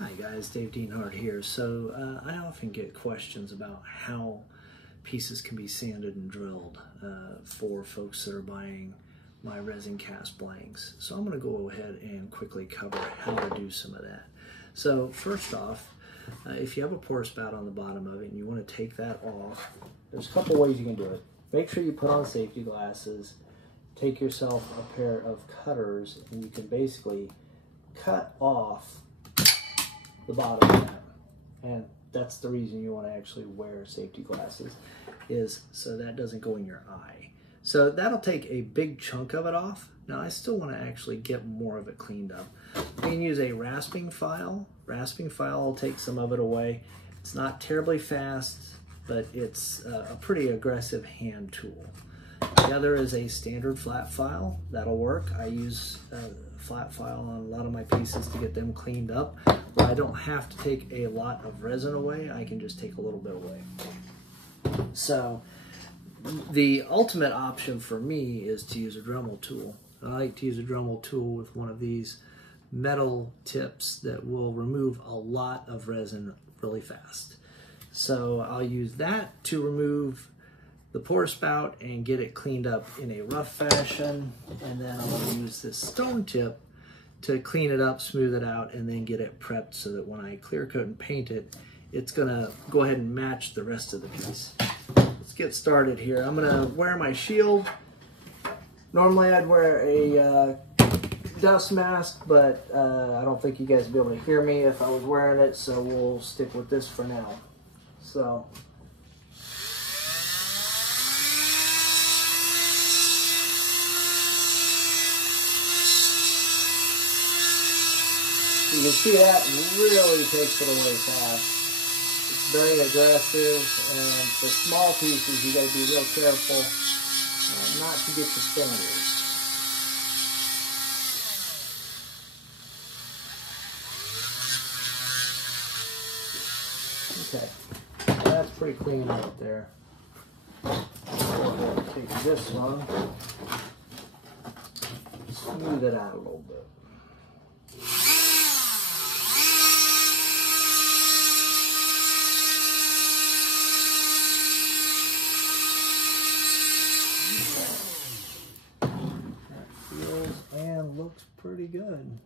Hi guys, Dave Dienhart here. So I often get questions about how pieces can be sanded and drilled for folks that are buying my resin cast blanks. So I'm going to go ahead and quickly cover how to do some of that. So first off, if you have a pour spout on the bottom of it and you want to take that off, there's a couple ways you can do it. Make sure you put on safety glasses, take yourself a pair of cutters, and you can basically cut off the bottom of that. And that's the reason you want to actually wear safety glasses, is so that doesn't go in your eye. So that'll take a big chunk of it off. Now I still want to actually get more of it cleaned up. You can use a rasping file. Rasping file will take some of it away. It's not terribly fast, but it's a pretty aggressive hand tool. The other is a standard flat file. That'll work. I use flat file on a lot of my pieces to get them cleaned up, where I don't have to take a lot of resin away. I can just take a little bit away. So the ultimate option for me is to use a Dremel tool. I like to use a Dremel tool with one of these metal tips that will remove a lot of resin really fast. So I'll use that to remove the pour spout and get it cleaned up in a rough fashion, and then I'll use this stone tip to clean it up, smooth it out, and then get it prepped so that when I clear coat and paint it, it's gonna go ahead and match the rest of the piece. Let's get started here. I'm gonna wear my shield. Normally I'd wear a dust mask, but I don't think you guys would be able to hear me if I was wearing it, so we'll stick with this for now. So you can see that really takes it away fast. It's very aggressive, and for small pieces, you got to be real careful not to get your fingers. Okay, that's pretty clean out there. I'll take this one, smooth it out a little bit. That feels and looks pretty good.